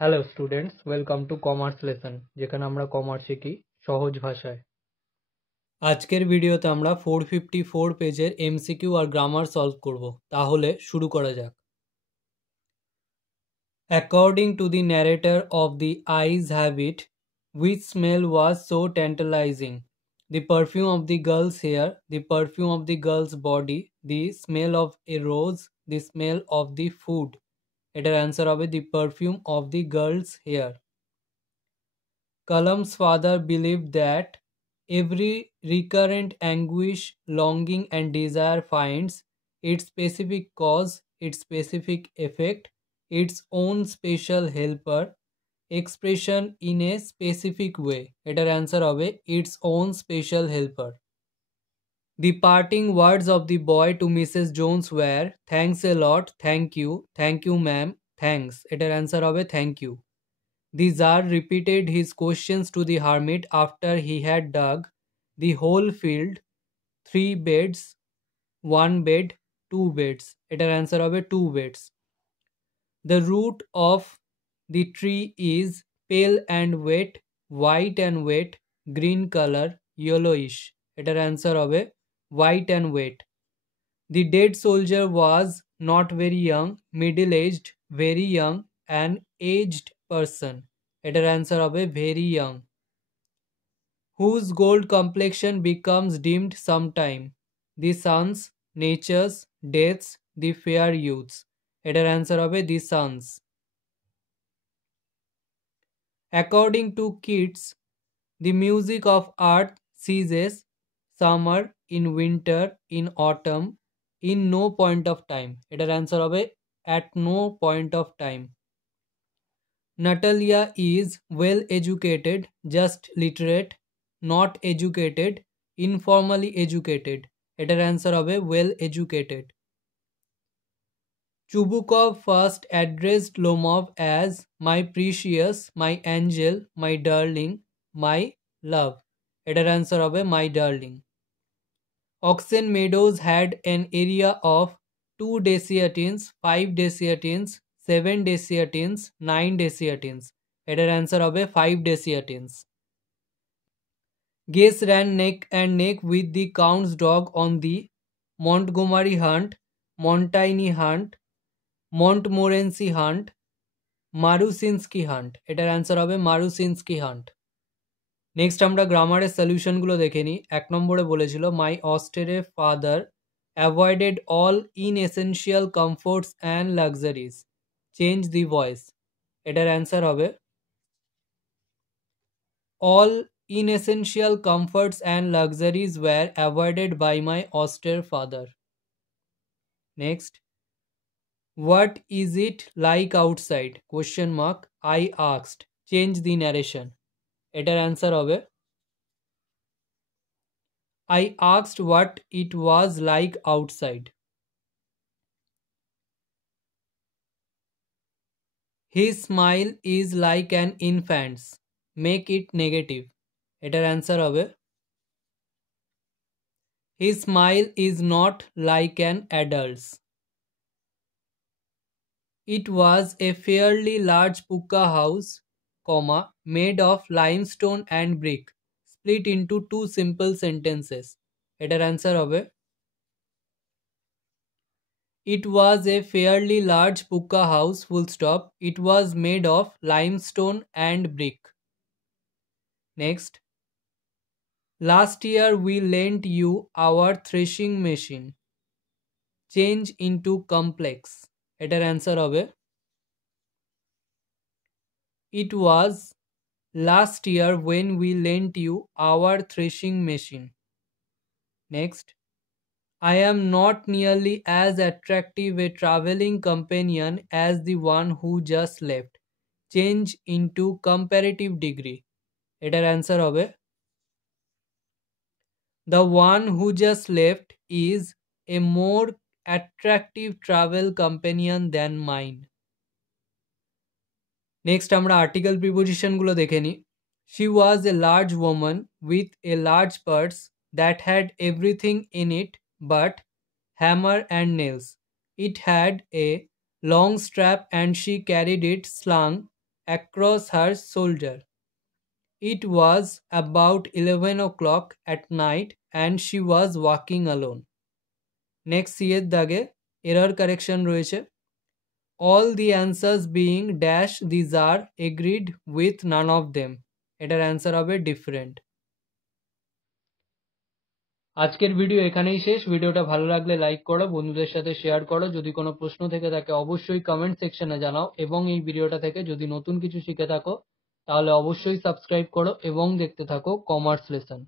Hello students, welcome to commerce lesson, যেখানে আমরা কমার্স শিখি সহজ ভাষায়। আজকের ভিডিওতে আমরা 454 পেজের এমসিকিউ আর গ্রামার সলভ করব। তাহলে শুরু করা যাক। According to the narrator of the Eye's Habit, which smell was so tantalizing? The perfume of the girl's hair, the perfume of the girl's body, the smell of a rose, the smell of the food. এটার answer হবে the perfume of the girl's hair. Kalam's father believed that every recurrent anguish, longing, and desire finds its specific cause, its specific effect, its own special helper, expression in a specific way. এটার answer হবে its own special helper. The parting words of the boy to Mrs. Jones were thanks a lot, thank you ma'am, thanks. এটার answer হবে thank you. The Tsar repeated his questions to the hermit after he had dug the whole field, 3 beds, 1 bed, 2 beds. এটার answer হবে 2 beds. The root of the tree is pale and wet, white and wet, green color, yellowish. এটার answer হবে white and wet. The dead soldier was not very young, middle-aged, very young, an aged person. এটার answer হবে very young. Whose gold complexion becomes dimmed sometime? The sun's, nature's, death's, the fair youth's. এটার answer হবে the sun's. According to Keats, the music of earth ceases summer, in winter, in autumn, in no point of time. এটার answer হবে at no point of time. Natalia is well educated, just literate, not educated, informally educated. এটার answer হবে well educated. Chubukov first addressed Lomov as my precious, my angel, my darling, my love. এটার answer হবে my darling. Oxen Meadows had an area of 2 dessiatines, 5 dessiatines, 7 dessiatines, 9 dessiatines. এটার answer হবে 5 dessiatines. Gaze ran neck and neck with the Count's dog on the Montgomery hunt, Montaigne hunt, Montmorency hunt, Marusinski hunt. এটার answer হবে Marusinski hunt. Next আমরা গ্রামারের সলিউশনগুলো দেখে নিই। 1 নম্বরে বলেছিল my austere father avoided all inessential comforts and luxuries, change the voice. এটার অ্যান্সার হবে all inessential comforts and luxuries were avoided by my austere father. Next, what is it like outside question mark I asked, change the narration. এটার answer হবে I asked what it was like outside. His smile is like an infant's. Make it negative. এটার answer হবে His smile is not like an adult's. It was a fairly large pucca house, made of limestone and brick, split into 2 simple sentences. এটার answer হবে It was a fairly large pucca house, It was made of limestone and brick. Next. Last year we lent you our threshing machine. Change into complex. এটার answer হবে It was last year when we lent you our threshing machine. Next. I am not nearly as attractive a traveling companion as the one who just left. Change into comparative degree. এটার answer হবে The one who just left is a more attractive travel companion than mine. Next আমরা আর্টিকেল প্রিপোজিশনগুলো দেখে নিই। She was a large woman with a large purse that had everything in it but hammer and nails. It had a long strap and she carried it slung across her shoulder. It was about 11 o'clock at night and she was walking alone. Next C এর দাগে error correction রয়েছে, all the answers being dash these are agreed with none of them. এটার answer হবে ডিফারেন্ট। আজকের ভিডিও এখানেই শেষ। ভিডিওটা ভালো লাগলে লাইক করো, বন্ধুদের সাথে শেয়ার করো। যদি কোনো প্রশ্ন থেকে থাকে অবশ্যই কমেন্ট সেকশনে জানাও, এবং এই ভিডিওটা থেকে যদি নতুন কিছু শিখে থাকো তাহলে অবশ্যই সাবস্ক্রাইব করো এবং দেখতে থাকো কমার্স লেসন।